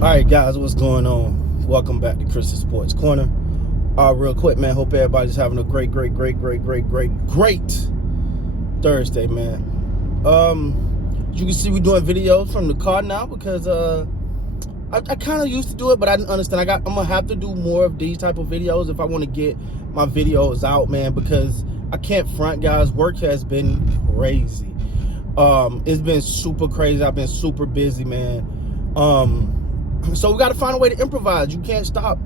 All right, guys, what's going on? Welcome back to Chris's Sports Corner. Real quick, man, hope everybody's having a great Thursday, man. As you can see, we're doing videos from the car now because I kind of used to do it, but I didn't understand. I'm gonna have to do more of these type of videos if I want to get my videos out, man, because I can't front, guys. Work has been crazy. It's been super crazy. I've been super busy, man. So we got to find a way to improvise. You can't stop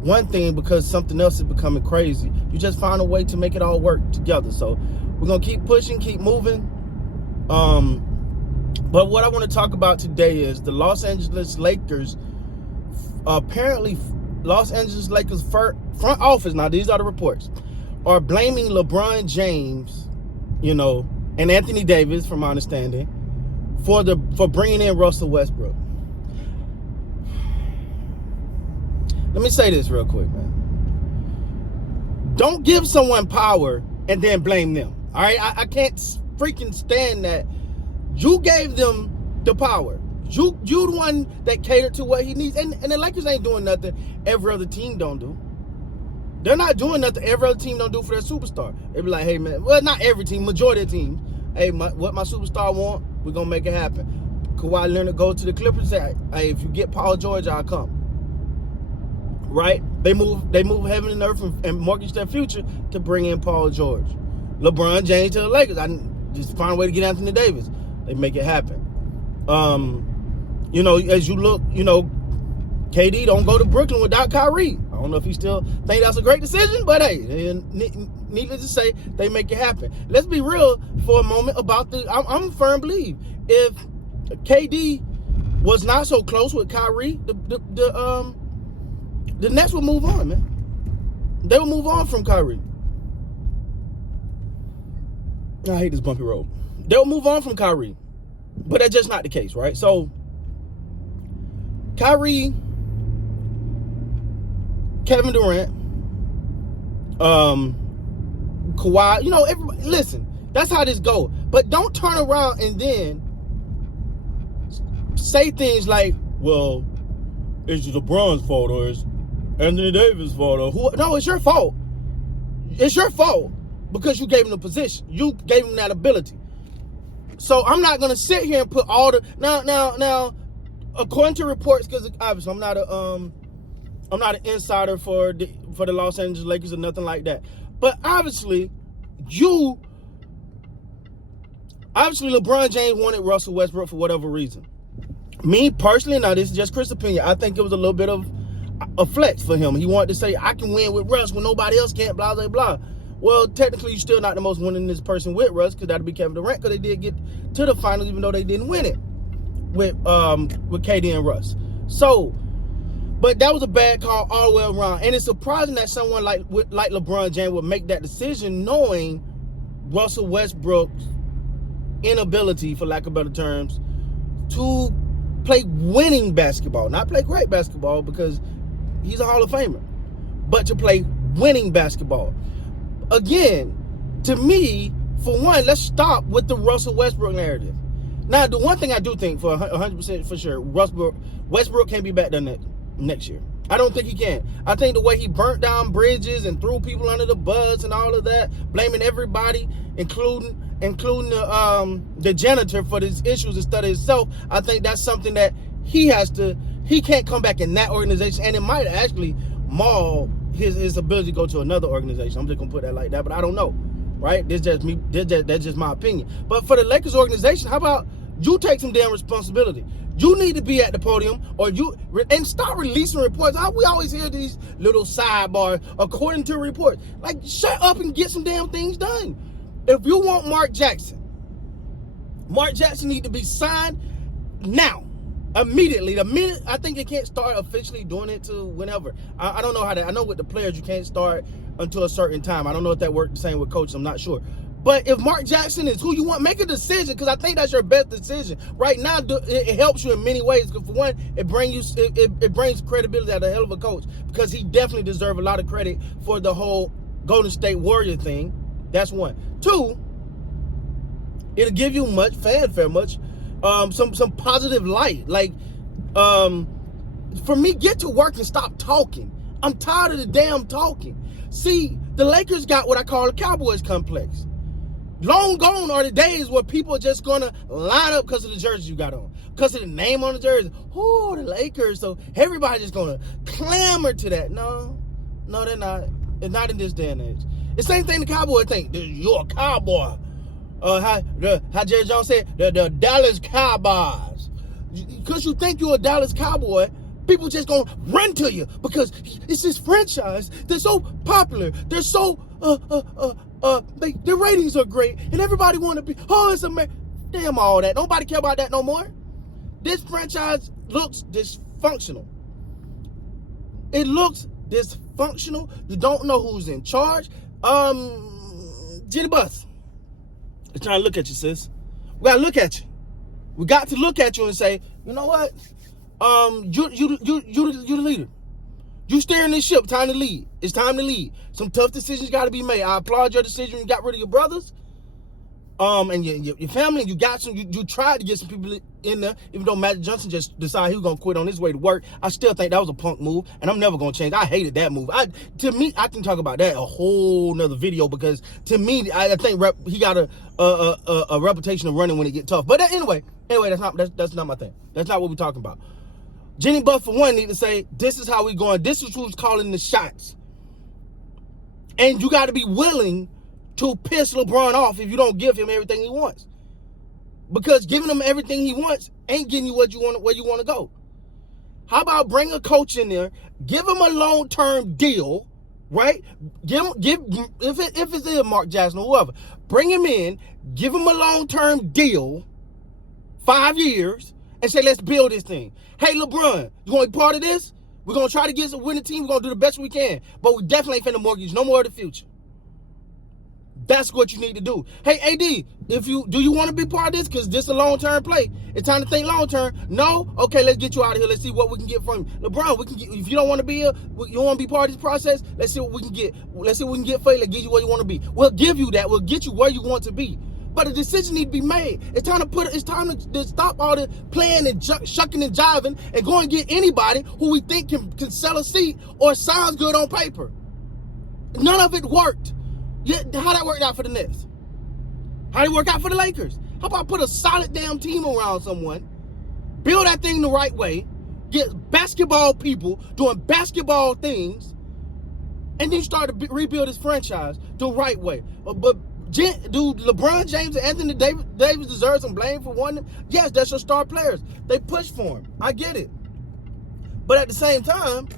one thing because something else is becoming crazy. You just find a way to make it all work together. So we're going to keep pushing, keep moving. But what I want to talk about today is the Los Angeles Lakers. Apparently, Los Angeles Lakers front office, now these are the reports, are blaming LeBron James, and Anthony Davis, from my understanding, for bringing in Russell Westbrook. Let me say this real quick, man. Don't give someone power and then blame them. All right, I can't freaking stand that. You gave them the power. You the one that catered to what he needs, and the Lakers ain't doing nothing every other team don't do. They're not doing nothing every other team don't do for their superstar. They be like, hey man, well, not every team, majority of teams. Hey, what my superstar want, we're gonna make it happen. Kawhi Leonard goes to the Clippers and say, hey, if you get Paul George, I'll come. Right? They move heaven and earth and mortgage their future to bring in Paul George. LeBron James to the Lakers. I just find a way to get Anthony Davis. They make it happen. As you look, KD don't go to Brooklyn without Kyrie. I don't know if he still think that's a great decision, but hey, needless to say, they make it happen. Let's be real for a moment about I'm a firm believe if KD was not so close with Kyrie, the Nets will move on, man. They will move on from Kyrie. I hate this bumpy road. They'll move on from Kyrie. But that's just not the case, right? So, Kyrie, Kevin Durant, Kawhi, everybody, listen, that's how this goes. But don't turn around and then say things like, well, it's LeBron's fault or it's Anthony Davis' fault or who? No, it's your fault. It's your fault because you gave him the position. You gave him that ability. So I'm not gonna sit here and put all the now. According to reports, because obviously I'm not an insider for the Los Angeles Lakers or nothing like that. But obviously LeBron James wanted Russell Westbrook for whatever reason. Me personally, now this is just Chris' opinion, I think it was a little bit of a flex for him. He wanted to say, I can win with Russ when nobody else can't, blah, blah, blah. Well, technically, you're still not the most winningest person with Russ, because that'd be Kevin Durant, because they did get to the finals, even though they didn't win it with KD and Russ. So, but that was a bad call all the way around. And it's surprising that someone like LeBron James would make that decision knowing Russell Westbrook's inability, for lack of better terms, to play winning basketball. Not play great basketball, because he's a Hall of Famer, but to play winning basketball. Again, to me, for one, let's stop with the Russell Westbrook narrative. Now, the one thing I do think for 100% for sure, Westbrook can't be back there next year. I don't think he can. I think the way he burnt down bridges and threw people under the bus and all of that, blaming everybody, including the janitor for his issues instead of himself, I think that's something that he can't come back in that organization, and it might actually maul his ability to go to another organization. I'm just gonna put that like that, but I don't know, right? That's just my opinion. But for the Lakers organization, how about you take some damn responsibility? You need to be at the podium, and start releasing reports. We always hear these little sidebars according to reports. Like, shut up and get some damn things done. If you want Mark Jackson need to be signed now. Immediately, the minute. I think you can't start officially doing it to whenever. I don't know how that. I know with the players you can't start until a certain time. I don't know if that worked the same with coaches. I'm not sure. But if Mark Jackson is who you want, make a decision, because I think that's your best decision right now. It helps you in many ways. Because for one, it brings credibility as a hell of a coach, because he definitely deserves a lot of credit for the whole Golden State Warrior thing. That's one. Two, it'll give you much fanfare, some positive light. Like, for me, get to work and stop talking. I'm tired of the damn talking. See, the Lakers got what I call a Cowboys complex. Long gone are the days where people are just going to line up because of the jersey you got on, because of the name on the jersey. Oh, the Lakers. So everybody's just going to clamor to that. No, they're not. It's not in this day and age. The same thing the Cowboys think. You're a Cowboy. How Jerry Jones said, the Dallas Cowboys. Because you think you're a Dallas Cowboy, people just going to run to you because it's this franchise. They're so popular. They're so, their ratings are great. And everybody want to be, it's America. Damn all that. Nobody care about that no more. This franchise looks dysfunctional. It looks dysfunctional. You don't know who's in charge. Jenny Bus. They're trying to look at you, sis. We got to look at you. We got to look at you and say, you know what? You the leader. You steering this ship. Time to lead. It's time to lead. Some tough decisions got to be made. I applaud your decision. You got rid of your brothers, and your family. You got some. You tried to get some people in there. Even though Magic Johnson just decided he was gonna quit on his way to work, I still think that was a punk move, and I'm never gonna change. I hated that move. To me, I can talk about that a whole nother video because to me, I think he got a reputation of running when it get tough. But anyway, that's not my thing. That's not what we're talking about. Jenny Buff, for one, need to say, this is how we going. This is who's calling the shots. And you got to be willing to piss LeBron off if you don't give him everything he wants. Because giving him everything he wants ain't getting you where you want to go. How about bring a coach in there, give him a long-term deal, right? If it's Mark Jackson or whoever, bring him in, give him a long-term deal, 5 years, and say, let's build this thing. Hey, LeBron, you want to be part of this? We're going to try to get a winning team. We're going to do the best we can. But we definitely ain't finna mortgage no more of the future. That's what you need to do. Hey, AD, do you want to be part of this? Because this is a long-term play. It's time to think long-term. No? Okay, let's get you out of here. Let's see what we can get from you. LeBron, if you don't want to be here, you don't want to be part of this process, let's see what we can get. Let's see what we can get for you. Let's get you where you want to be. We'll give you that. We'll get you where you want to be. But a decision needs to be made. It's time to stop all the playing and shucking and jiving and go and get anybody who we think can sell a seat or sounds good on paper. None of it worked. How that worked out for the Nets? How did it work out for the Lakers? How about put a solid damn team around someone, build that thing the right way, get basketball people doing basketball things, and then start to rebuild this franchise the right way. But do LeBron James and Anthony Davis deserve some blame for one? Yes, that's your star players. They pushed for him. I get it. But at the same time,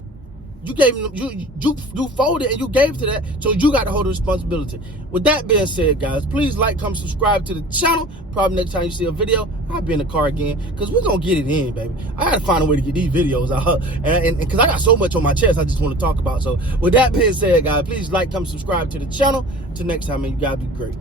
you gave him, you folded and you gave to that, so you got to hold the responsibility. With that being said, guys, please like, comment, subscribe to the channel. Probably next time you see a video, I'll be in the car again because we're going to get it in, baby. I got to find a way to get these videos out. And because I got so much on my chest I just want to talk about. So with that being said, guys, please like, comment, subscribe to the channel. Till next time, man, you guys be great.